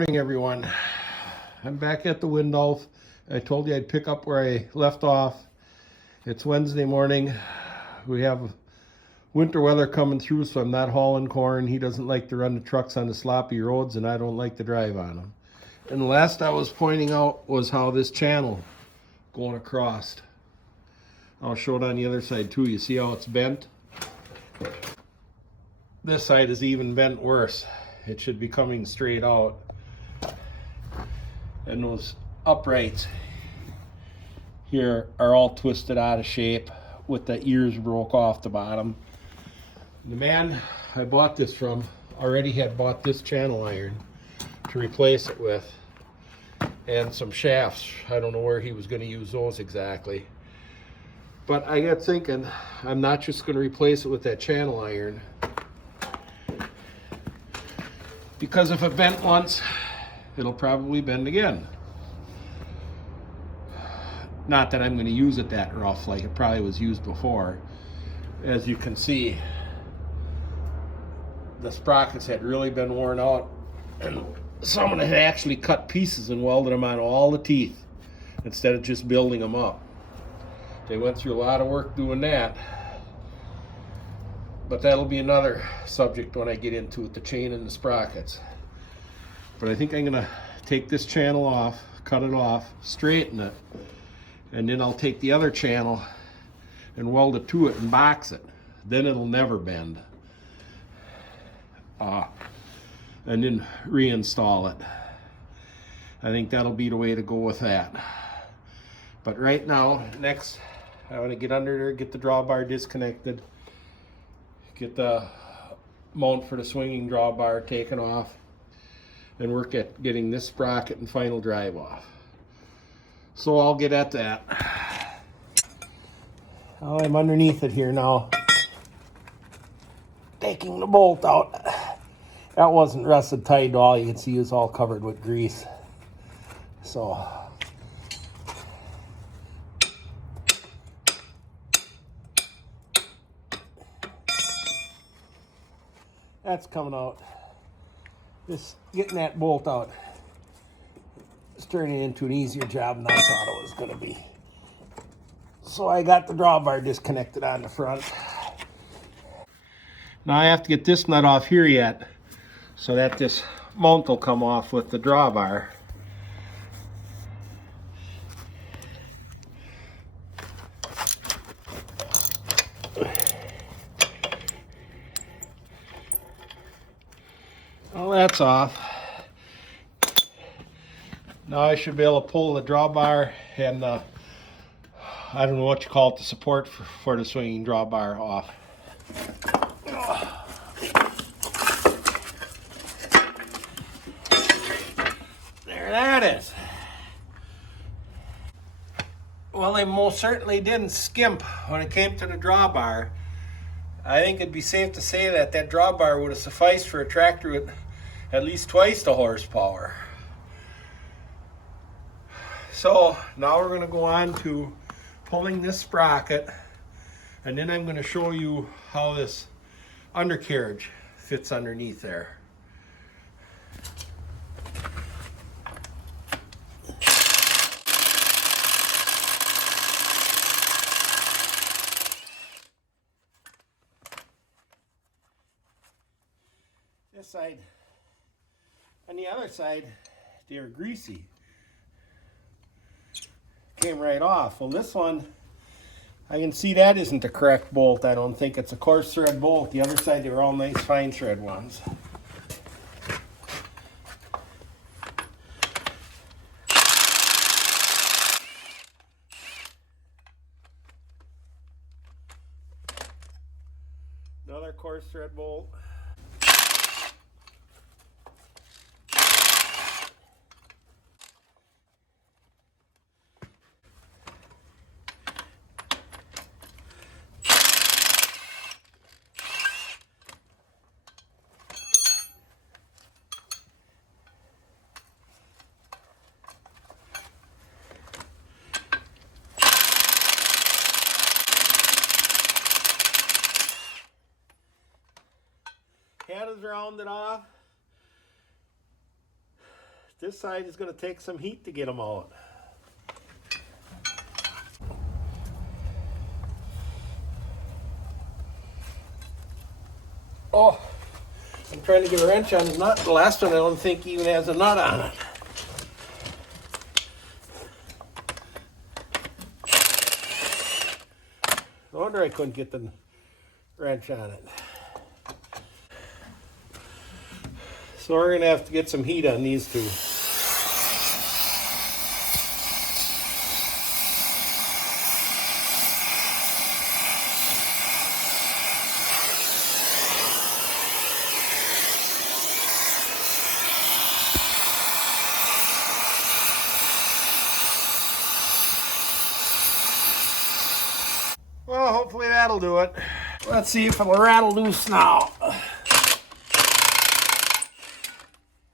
Morning, everyone. I'm back at the Windolph. I told you I'd pick up where I left off. It's Wednesday morning. We have winter weather coming through, so I'm not hauling corn. He doesn't like to run the trucks on the sloppy roads, and I don't like to drive on them. And the last I was pointing out was how this channel going across. I'll show it on the other side too. You see how it's bent? This side is even bent worse. It should be coming straight out. And those uprights here are all twisted out of shape with the ears broke off the bottom. The man I bought this from already had bought this channel iron to replace it with, and some shafts. I don't know where he was going to use those exactly. But I got thinking, I'm not just going to replace it with that channel iron, because if it bent once, it'll probably bend again. Not that I'm going to use it that rough like it probably was used before. As you can see, the sprockets had really been worn out, and someone had actually cut pieces and welded them on all the teeth instead of just building them up. They went through a lot of work doing that. But that'll be another subject when I get into it, the chain and the sprockets. But I think I'm gonna take this channel off, cut it off, straighten it, and then I'll take the other channel and weld it to it and box it. Then it'll never bend. And then reinstall it. I think that'll be the way to go with that. But right now, next, I want to get under there, get the drawbar disconnected, get the mount for the swinging drawbar taken off, and work at getting this sprocket and final drive off. So I'll get at that. Oh, I'm underneath it here now, taking the bolt out. That wasn't rusted tight at all. You can see it's all covered with grease. So that's coming out. Just getting that bolt out is turning into an easier job than I thought it was going to be. So I got the drawbar disconnected on the front. Now I have to get this nut off here yet, so that this mount will come off with the drawbar. Well, that's off. Now I should be able to pull the drawbar and I don't know what you call it, the support for the swinging drawbar off. There that is. Well, they most certainly didn't skimp when it came to the drawbar. I think it'd be safe to say that that drawbar would have sufficed for a tractor with at least twice the horsepower. So now we're going to go on to pulling this sprocket, and then I'm going to show you how this undercarriage fits underneath there. This side, on the other side, they were greasy. Came right off. Well, this one, I can see that isn't the correct bolt. I don't think it's a coarse thread bolt. The other side, they were all nice fine thread ones. Another coarse thread bolt. Head is rounded off. This side is going to take some heat to get them out. Oh, I'm trying to get a wrench on the nut. The last one I don't think even has a nut on it. No wonder I couldn't get the wrench on it. So we're going to have to get some heat on these two. Well, hopefully that'll do it. Let's see if it'll rattle loose now.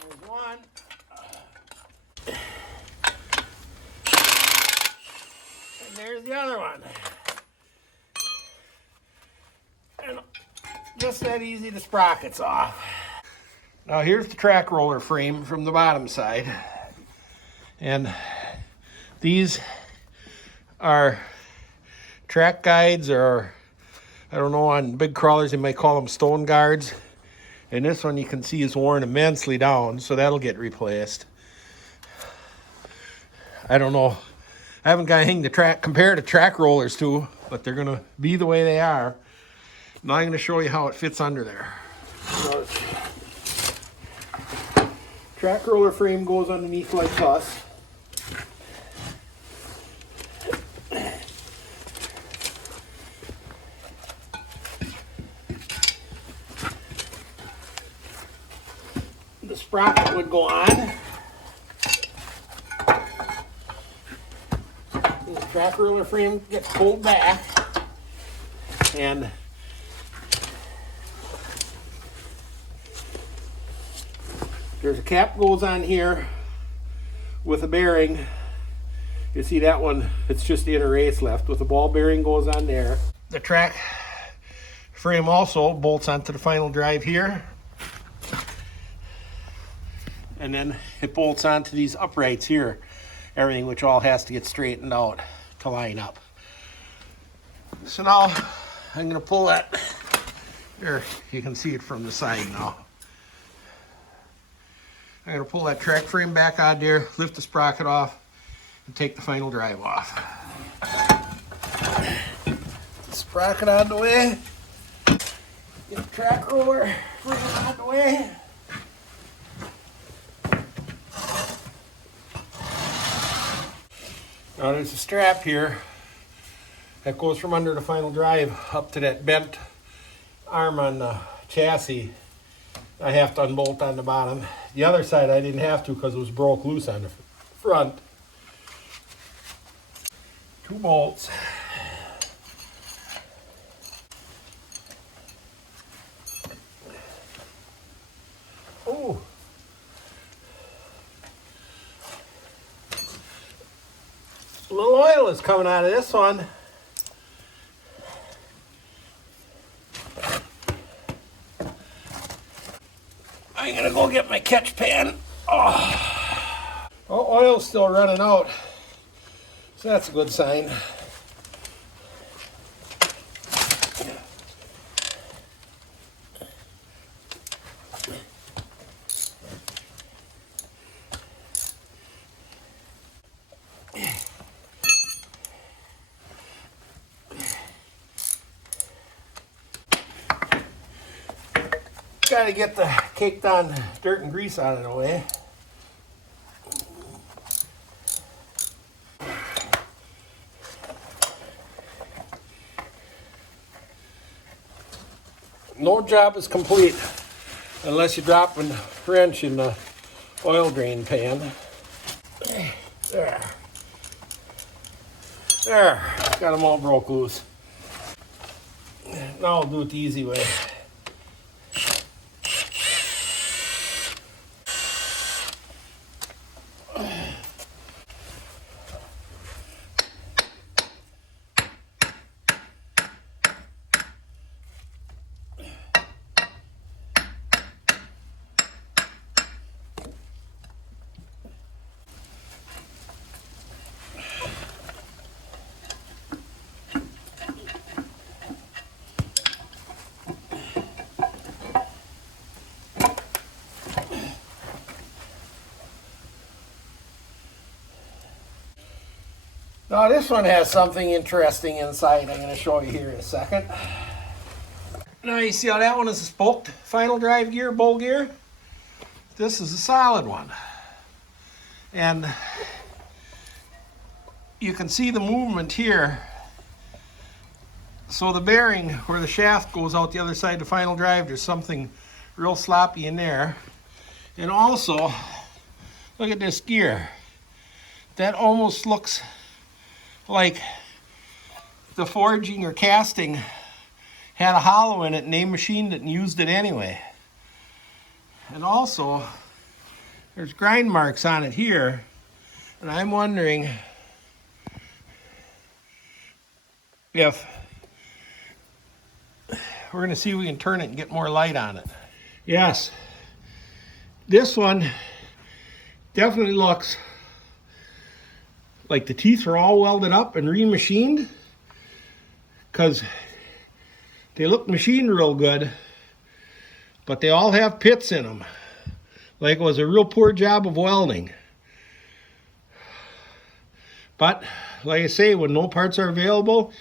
There's one. And there's the other one. And just that easy, the sprocket's off. Now here's the track roller frame from the bottom side. And these are track guides, or I don't know, on big crawlers they might call them stone guards. And this one you can see is worn immensely down, so that'll get replaced. I don't know. I haven't got anything to compare to track rollers to, but they're gonna be the way they are. Now I'm gonna show you how it fits under there. So track roller frame goes underneath like this. The sprocket would go on. And the track roller frame gets pulled back, and there's a cap goes on here with a bearing. You see that one, it's just the inner race left with the ball bearing goes on there. The track frame also bolts onto the final drive here. And then it bolts onto these uprights here. Everything which all has to get straightened out to line up. So now I'm gonna pull that. There, you can see it from the side now. I'm gonna pull that track frame back on there, lift the sprocket off, and take the final drive off. The sprocket out of the way. Get the track roller frame out of the way. Now there's a strap here that goes from under the final drive up to that bent arm on the chassis. I have to unbolt on the bottom. The other side I didn't have to because it was broke loose on the front. 2 bolts. Oh. A little oil is coming out of this one. I'm gonna go get my catch pan. Oh, oil's still running out, so that's a good sign. Got to get the caked on dirt and grease out of the way. No job is complete unless you drop a wrench in the oil drain pan. There. There. Got them all broke loose. Now I'll do it the easy way. Now this one has something interesting inside I'm going to show you here in a second. Now you see how that one is a spoked final drive gear, bowl gear? This is a solid one. And you can see the movement here. So the bearing where the shaft goes out the other side of the final drive, there's something real sloppy in there. And also, look at this gear. That almost looks like the forging or casting had a hollow in it and they machined it and used it anyway. And also, there's grind marks on it here. And I'm wondering if we're going to see if we can turn it and get more light on it. Yes, this one definitely looks like the teeth are all welded up and remachined, because they look machined real good, but they all have pits in them, like it was a real poor job of welding. But like I say, when no parts are available,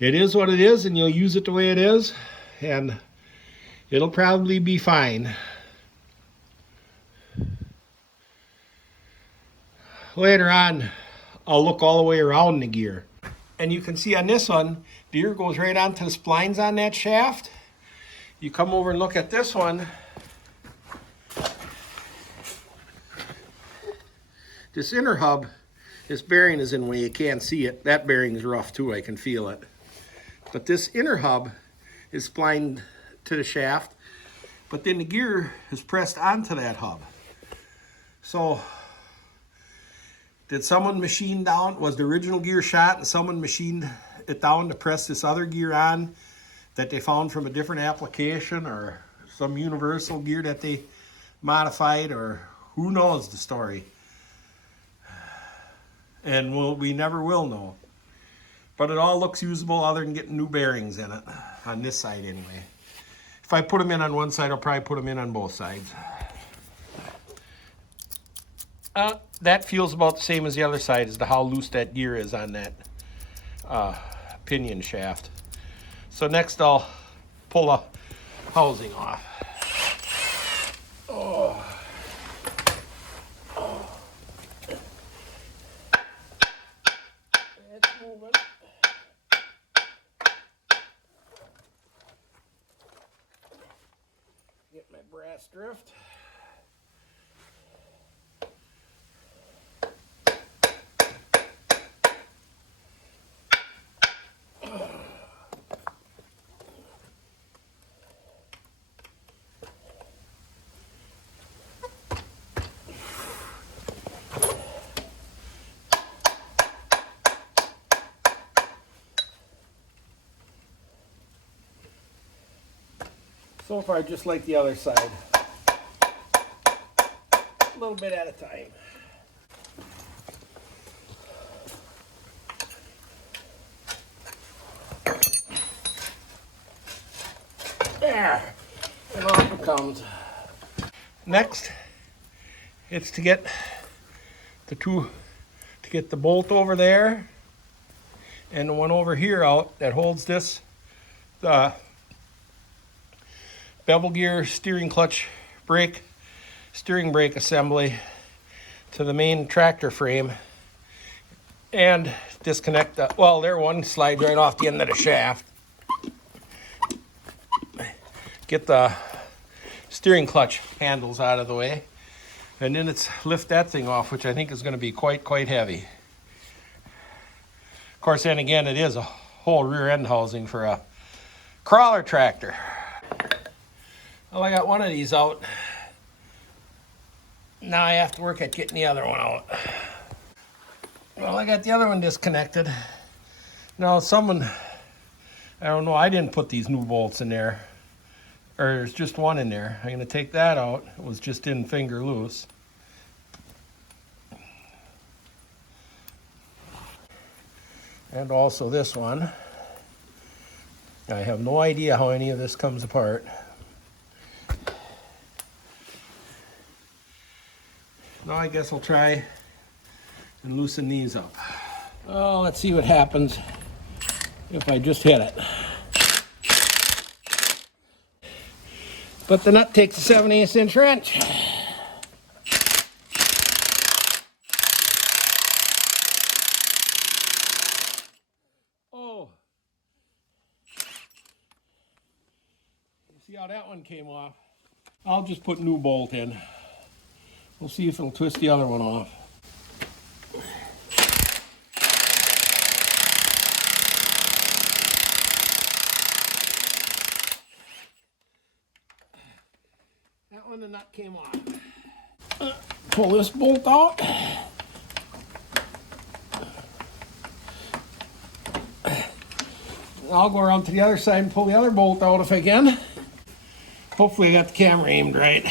it is what it is, and you'll use it the way it is, and it'll probably be fine. Later on, I'll look all the way around the gear. And you can see on this one, the gear goes right onto the splines on that shaft. You come over and look at this one. This inner hub, this bearing is in the way, you can't see it. That bearing is rough too, I can feel it. But this inner hub is splined to the shaft, but then the gear is pressed onto that hub. So, did someone machine down, was the original gear shot and someone machined it down to press this other gear on that they found from a different application, or some universal gear that they modified, or who knows the story? And we never will know. But it all looks usable other than getting new bearings in it, on this side anyway. If I put them in on one side, I'll probably put them in on both sides. That feels about the same as the other side, as to how loose that gear is on that pinion shaft. So next I'll pull the housing off. Oh. It's moving. Get my brass drift. So far, just like the other side. A little bit at a time. There, and off it comes. Next, it's to get the bolt over there and the one over here out that holds this, the bevel gear, steering clutch, brake, steering brake assembly to the main tractor frame, and disconnect the, well, there one slides right off the end of the shaft. Get the steering clutch handles out of the way, and then it's lift that thing off, which I think is going to be quite heavy. Of course, then again, it is a whole rear end housing for a crawler tractor. Well, I got one of these out. Now I have to work at getting the other one out. Well, I got the other one disconnected. Now someone, I don't know, I didn't put these new bolts in there. Or there's just one in there. I'm going to take that out. It was just in finger loose. And also this one. I have no idea how any of this comes apart. Now I guess I'll try and loosen these up. Oh, let's see what happens if I just hit it. But the nut takes a 7/8 inch wrench. Oh. See how that one came off? I'll just put new bolt in. We'll see if it'll twist the other one off. That one, the nut came off. Pull this bolt out. I'll go around to the other side and pull the other bolt out if I can. Hopefully I got the camera aimed right.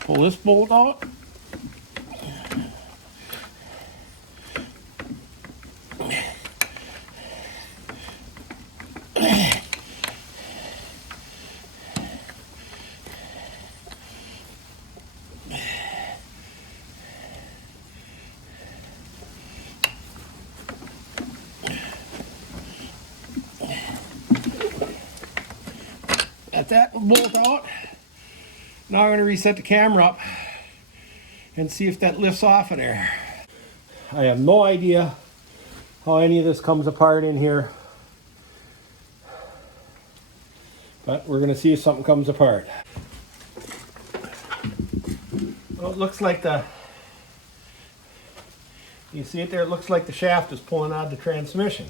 Pull this bolt out. Got that bolt out. Now I'm going to reset the camera up and see if that lifts off of there. I have no idea how any of this comes apart in here, but we're going to see if something comes apart. Well, it looks like you see it there? It looks like the shaft is pulling out of the transmission.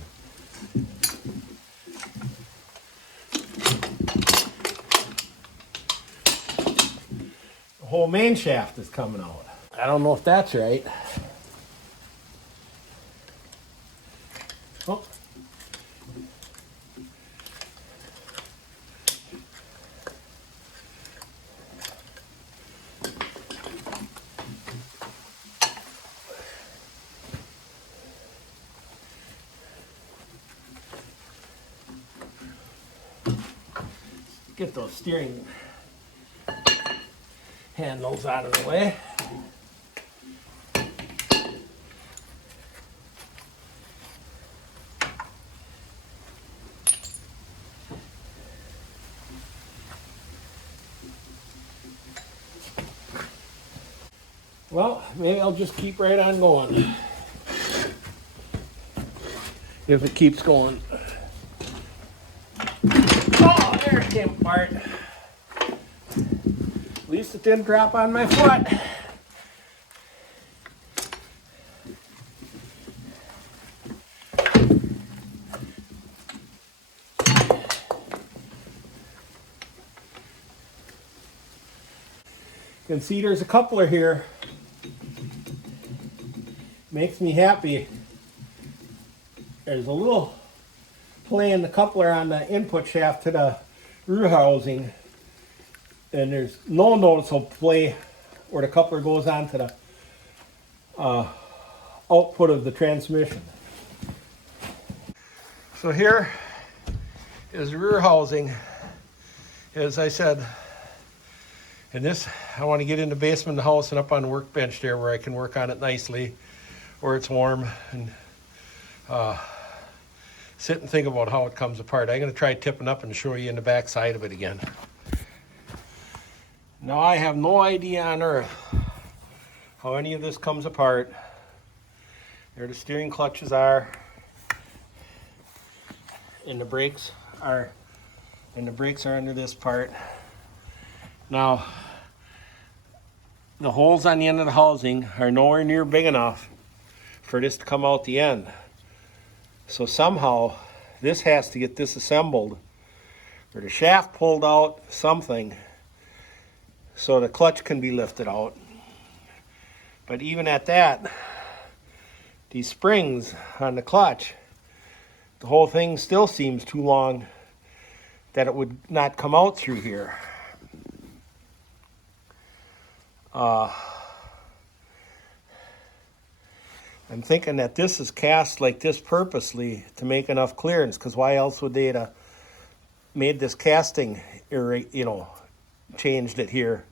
The whole main shaft is coming out. I don't know if that's right. Oh. Get those steering handles out of the way. Well, maybe I'll just keep right on going. If it keeps going. Oh, there it came apart. At least it didn't drop on my foot. You can see there's a coupler here. Makes me happy. There's a little play in the coupler on the input shaft to the rear housing, and there's no noticeable play where the coupler goes on to the output of the transmission. So here is the rear housing. As I said, and this, I want to get in the basement of the house and up on the workbench there where I can work on it nicely, where it's warm, and sit and think about how it comes apart. I'm going to try tipping up and show you in the back side of it again. Now I have no idea on earth how any of this comes apart. There the steering clutches are, and the brakes are under this part. Now the holes on the end of the housing are nowhere near big enough for this to come out the end. So somehow this has to get disassembled, or the shaft pulled out, something, so the clutch can be lifted out. But even at that, these springs on the clutch, the whole thing still seems too long that it would not come out through here. I'm thinking that this is cast like this purposely to make enough clearance, because why else would they have made this casting, changed it here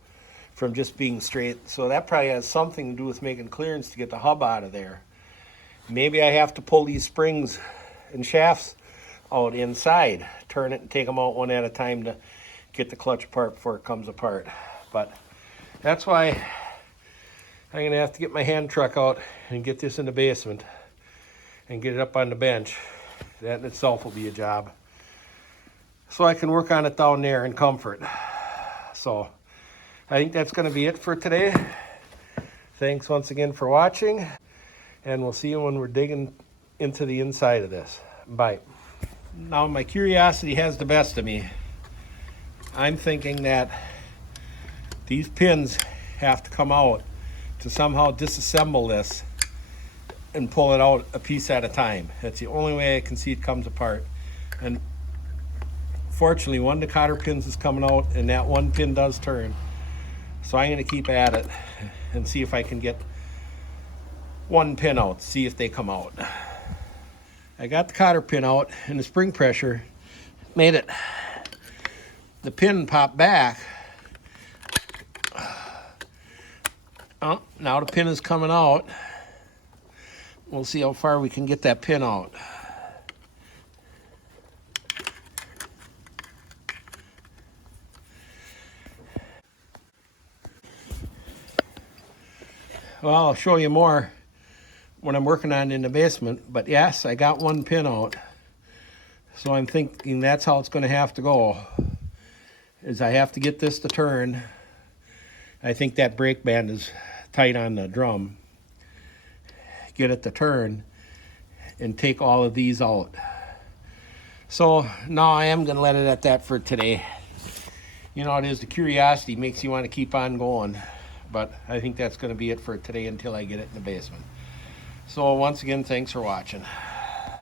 from just being straight. So that probably has something to do with making clearance to get the hub out of there. Maybe I have to pull these springs and shafts out inside, turn it and take them out one at a time to get the clutch apart before it comes apart. But that's why I'm gonna have to get my hand truck out and get this in the basement and get it up on the bench. That in itself will be a job. So I can work on it down there in comfort. So I think that's gonna be it for today. Thanks once again for watching, and we'll see you when we're digging into the inside of this. Bye. Now my curiosity has the best of me. I'm thinking that these pins have to come out to somehow disassemble this and pull it out a piece at a time. That's the only way I can see it comes apart. And fortunately, one of the cotter pins is coming out, and that one pin does turn. So I'm gonna keep at it and see if I can get one pin out, see if they come out. I got the cotter pin out, and the spring pressure made it. The pin popped back. Oh, now the pin is coming out. We'll see how far we can get that pin out. Well, I'll show you more when I'm working on it in the basement, but yes, I got one pin out. So I'm thinking that's how it's going to have to go, is I have to get this to turn. I think that brake band is tight on the drum. Get it to turn and take all of these out. So now I am going to let it at that for today. You know, it is the curiosity makes you want to keep on going, but I think that's going to be it for today until I get it in the basement. So once again, thanks for watching.